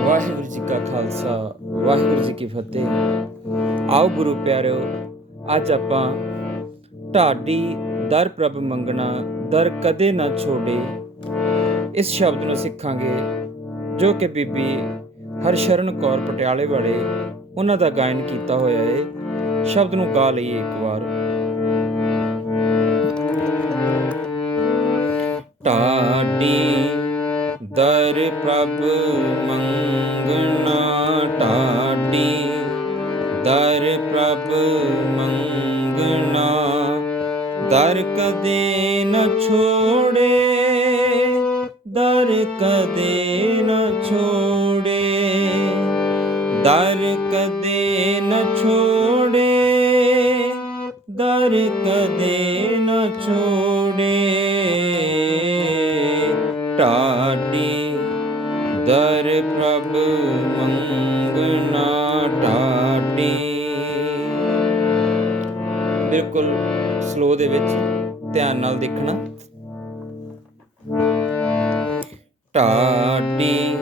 ਵਾਹਿਗੁਰੂ ਜੀ ਕਾ ਖਾਲਸਾ, ਵਾਹਿਗੁਰੂ ਜੀ ਕੀ ਫਤਿਹ। ਆਓ ਗੁਰੂ ਪਿਆਰਿਓ, ਅੱਜ ਆਪਾਂ ਢਾਡੀ ਦਰ ਪ੍ਰਭ ਮੰਗਣਾ, ਦਰ ਕਦੇ ਨਾ ਛੋੜੇ ਇਸ ਸ਼ਬਦ ਨੂੰ ਸਿੱਖਾਂਗੇ, ਜੋ ਕਿ ਬੀਬੀ ਹਰਸ਼ਰਨ ਕੌਰ ਪਟਿਆਲੇ ਵਾਲੇ ਉਹਨਾਂ ਦਾ ਗਾਇਨ ਕੀਤਾ ਹੋਇਆ ਹੈ ਸ਼ਬਦ ਨੂੰ ਗਾ ਲਈਏ ਇੱਕ ਵਾਰ। ਢਾਡੀ ਦਰ ਪ੍ਰਭ ਮੰਗਣਾ ਢਾਡੀ ਦਰ ਪ੍ਰਭ ਮੰਗਣਾ, ਦਰ ਕਦੇ ਨ ਛੋੜੇ। ਦਰ ਕਦੇ ਨ ਛੋੜੇ। ਦਰ ਕਦੇ ਨ ਛੋੜੇ। ਦਰ ਕਦੇ ਨ ਛੋੜੇ। ਢਾਡੀ ਦਰ ਪ੍ਰਭ ਮੰਗਣਾ ਢਾਡੀ ਬਿਲਕੁਲ ਸਲੋ ਦੇ ਵਿੱਚ ਧਿਆਨ ਨਾਲ ਦੇਖਣਾ। ਢਾਟੀ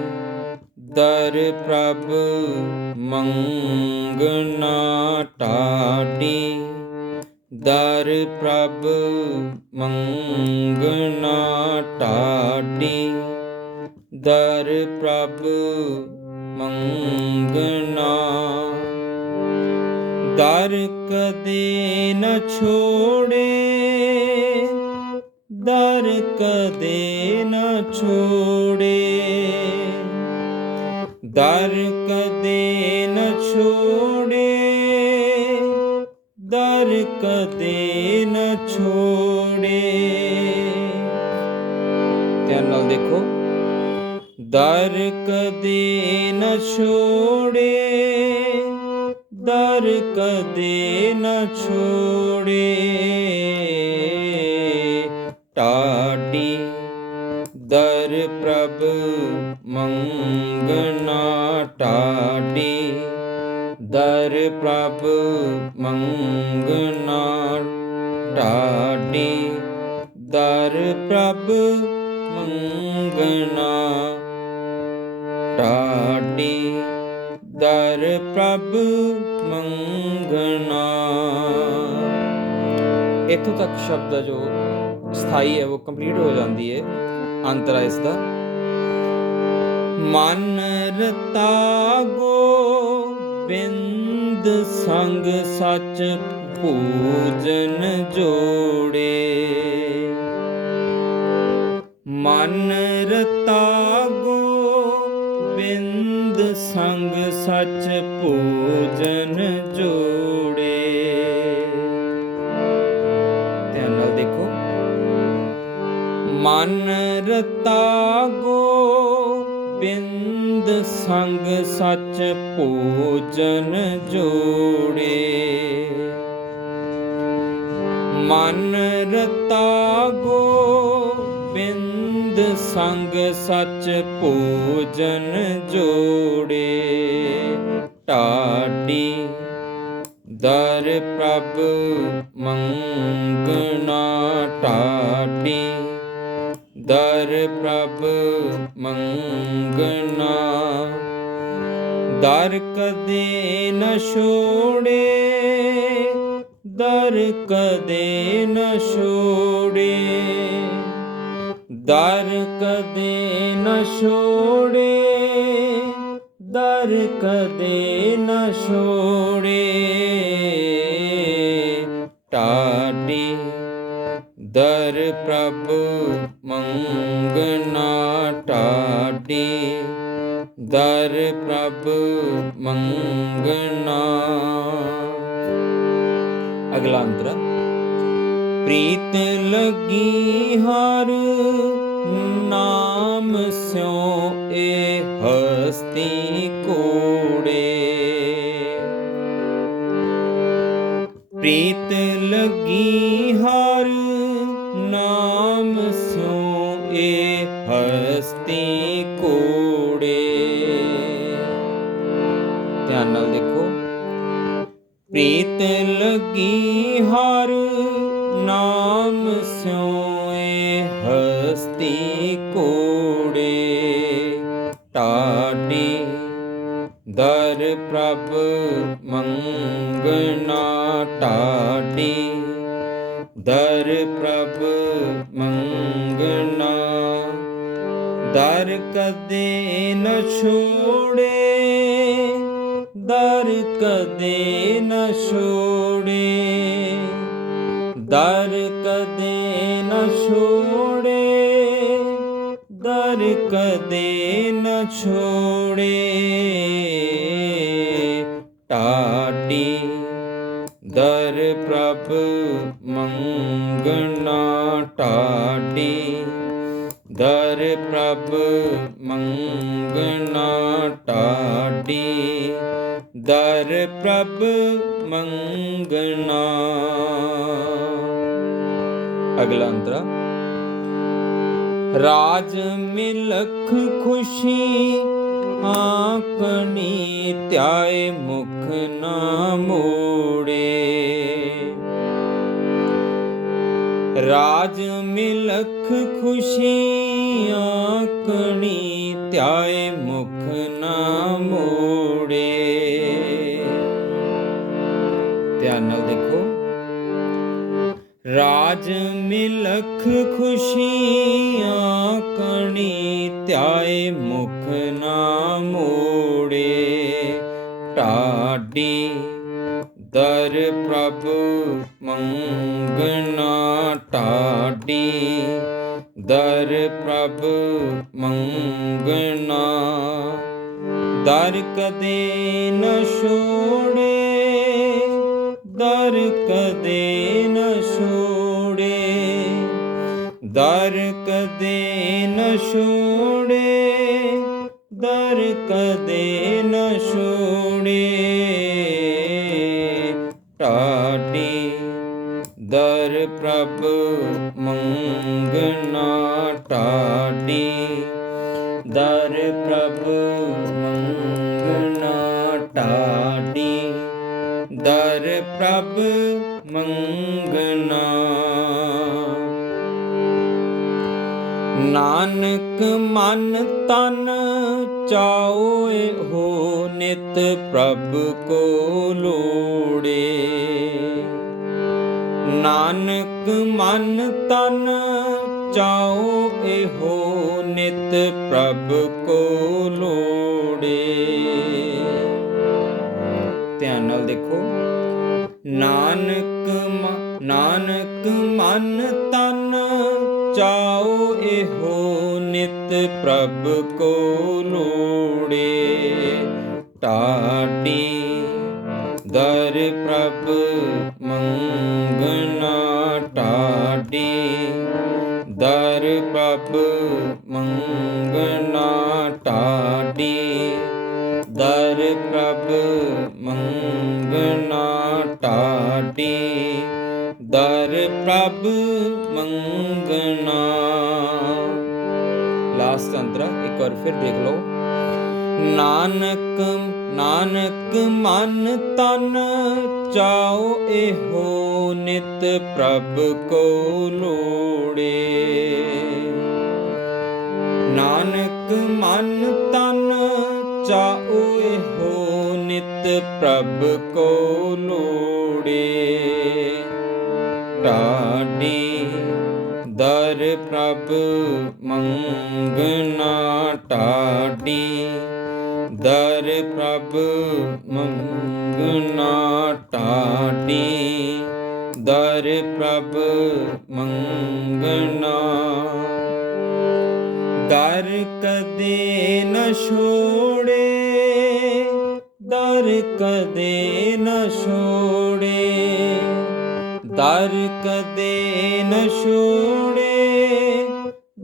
ਦਰ ਪ੍ਰਭ ਮੰਗਣਾ ਢਾਡੀ ਦਰ ਪ੍ਰਭ ਮੰਗਣਾ ਢਾਡੀ ਦਰ ਪ੍ਰਭ ਮੰਗਣਾ। ਦਰ ਕਦੇ ਨ ਛੋੜੇ, ਦਰ ਕਦੇ ਨ ਛੋੜੇ। ਦਰ ਕਦੇ ਨ ਛੋੜੇ, ਦਰ ਕਦੇ ਨ ਛੋੜੇ। ਧਿਆਨ ਨਾਲ ਦੇਖੋ। ਦਰ ਕਦੇ ਨ ਛੋੜੇ ਦਰ ਕਦੇ ਨ ਛੋੜੇ। ਢਾਡੀ ਦਰ ਪ੍ਰਭ ਢਾਡੀ ਦਰ ਪ੍ਰਭ ਮੰਗਣਾ। ਇੱਥੋਂ ਤੱਕ ਸ਼ਬਦ ਦਾ ਜੋ ਸਥਾਈ ਹੈ, ਉਹ ਕੰਪਲੀਟ ਹੋ ਜਾਂਦੀ ਹੈ। ਅੰਤਰਾ ਇਸ ਦਾ ਮਨ ਰਤਾ ਗੋਬਿੰਦ ਸੰਗ ਸੱਚ ਪੂਜਨ ਜੋੜੇ। ਮਨ ਸੰਗ ਸੱਚ ਪੂਜਨ ਜੋੜੇ। ਧਿਆਨ ਨਾਲ ਦੇਖੋ। ਮਨ ਰਤਾ ਗੋਬਿੰਦ ਸੰਗ ਸੱਚ ਪੂਜਨ ਜੋੜੇ। ਮਨ ਰਤਾ ਗੋਬਿੰਦ ਸੰਗ ਸੱਚ ਪੂਜਨ ਜੋੜੇ। ਢਾਡੀ ਦਰ ਪ੍ਰਭ ਮੰਗਣਾ ਢਾਡੀ। ਦਰ ਪ੍ਰਭ ਮੰਗਣਾ। ਦਰ ਕਦੇ ਨ ਛੋੜੇ, ਦਰ ਕਦੇ ਨ ਛੋੜੇ। ਦਰ ਕਦੇ ਨ ਛੋੜੇ, ਦਰ ਕਦੇ ਨ ਛੋੜੇ। ਢਾਡੀ ਦਰ ਪ੍ਰਭ ਮੰਗਣਾ ਢਾਡੀ ਦਰ ਪ੍ਰਭ ਮੰਗਣਾ ਅਗਲਾ ਅੰਤਰਾ। ਪ੍ਰੀਤ ਲਗੀ ਹਰ ਨਾਮ ਸਿਉ ਏ ਹਸਤੀ ਕੋੜੇ। ਪ੍ਰੀਤ ਲਗੀ ਹਰ ਨਾਮ ਸਿਉ ਏ ਹਸਤੀ ਕੋੜੇ। ਧਿਆਨ ਨਾਲ ਦੇਖੋ। ਪ੍ਰੀਤ ਲਗੀ ਹਰ ਕੋੜੇ। ਢਾਡੀ ਦਰ ਪ੍ਰਭ ਮੰਗਣਾ ਟਾਡੀ ਦਰ ਪ੍ਰਭ ਮੰਗਣਾ। ਦਰ ਕਦੇ ਨ ਛੋੜੇ, ਦਰ ਕਦੇ ਨ ਛੋੜੇ। ਦਰ ਕਦੇ ਨ ਛੋੜੇ। ਕਦੇ ਨ ਛੋੜੇ। ਟਾਡੀ ਦਰ ਪ੍ਰਭ ਮੰਗਣਾ ਟਾਡੀ ਦਰ ਪ੍ਰਭ ਮੰਗਣਾ ਟਾਡੀ ਦਰ ਪ੍ਰਭ ਮੰਗਣਾ ਅਗਲਾ ਅੰਤਰਾ। ਰਾਜ ਮਿਲਖ ਖੁਸ਼ੀ ਆਕਣੀ ਧਿਆਏ ਮੁਖ ਨਾ ਮੋੜੇ। ਰਾਜ ਮਿਲਖ ਖੁਸ਼ੀ ਆਕਣੀ ਧਿਆਏ ਮੁਖ ਨਾ ਮੋੜੇ। ਰਾਜ ਮਿਲਖ ਖੁਸ਼ੀਆਂ ਕਣੀ ਧਿਆਏ ਮੁਖ ਨਾ ਮੋੜੇ। ਢਾਡੀ ਦਰ ਪ੍ਰਭ ਮੰਗਣਾ ਢਾਡੀ ਦਰ ਪ੍ਰਭ ਮੰਗਣਾ। ਦਰ ਕਦੇ ਨ ਛੋੜੇ ਕਦੇ ਨ ਛੋੜੇ ਦਰ ਕਦੇ ਨ ਛੋੜੇ। ਢਾਡੀ ਦਰ ਪ੍ਰਭ ਮੰਗਨਾ ਢਾਡੀ। ਦਰ ਪ੍ਰਭ ਮੰਗਨਾ ਢਾਡੀ। ਦਰ ਪ੍ਰਭ ਮੰਗ ਨਾਨਕ ਮਨ ਤਨ ਚਾਉਏ ਹੋ ਨਿਤ ਪ੍ਰਭ ਕੋ ਲੋੜੇ। ਨਾਨਕ ਮਨ ਤਨ ਚਾਉ ਇਹੋ ਨਿਤ ਪ੍ਰਭ ਕੋ ਲੋੜੇ। ਧਿਆਨ ਨਾਲ ਦੇਖੋ। ਨਾਨਕ ਨਾਨਕ ਮਨ ਤਨ ਚਾਉ ਨਿਤ ਪ੍ਰਭ ਕੋ ਲੋੜੇ ਢਾਡੀ ਦਰ ਪ੍ਰਭ ਮੰਗਣਾ ਢਾਡੀ ਦਰ ਪ੍ਰਭ ਮੰਗਣਾ ਢਾਡੀ ਦਰ ਪ੍ਰਭ ਮੰਗਣਾ ਢਾਡੀ ਦਰ ਪ੍ਰਭ ਮੰਗਣਾ ਲਾਸਟ ਅੰਤਰਾ ਇੱਕ ਵਾਰ ਫਿਰ ਦੇਖ ਲਓ। ਨਾਨਕ ਨਾਨਕ ਮਨ ਤਨ ਚਾਉ, ਇਹੋ ਨਿਤ ਪ੍ਰਭ ਕੋ ਲੋੜੇ। ਨਾਨਕ ਮਨ ਤਨ ਚਾਉ, ਇਹੋ ਨਿਤ ਪ੍ਰਭ ਕੋ ਲੋੜੇ। ਢਾਡੀ ਦਰ ਪ੍ਰਭ ਮੰਗਣਾ ਢਾਡੀ, ਦਰ ਪ੍ਰਭ ਮੰਗ ਨਾ ਢਾਡੀ, ਦਰ ਪ੍ਰਭ ਮੰਗਣਾ ਦਰ ਕਦੇ ਨ ਛੋੜੇ, ਦਰ ਕਦੇ ਨ ਛੋੜੇ, ਦਰ ਕਦੇ ਨ ਛੋੜੇ।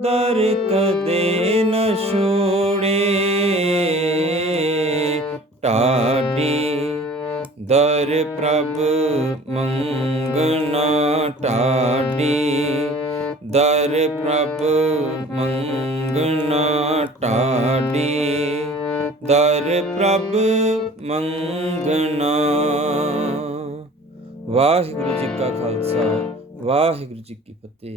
ਦਰ ਕਦੇ ਨ ਛੋੜੇ। ਢਾਡੀ ਦਰ ਪ੍ਰਭ ਮੰਗਣਾ ਢਾਡੀ। ਦਰ ਪ੍ਰਭ ਮੰਗਣਾ ਢਾਡੀ। ਦਰ ਪ੍ਰਭ ਮੰਗਣਾ ਵਾਹਿਗੁਰੂ ਜੀ ਕਾ ਖਾਲਸਾ, ਵਾਹਿਗੁਰੂ ਜੀ ਕੀ ਫਤਿਹ।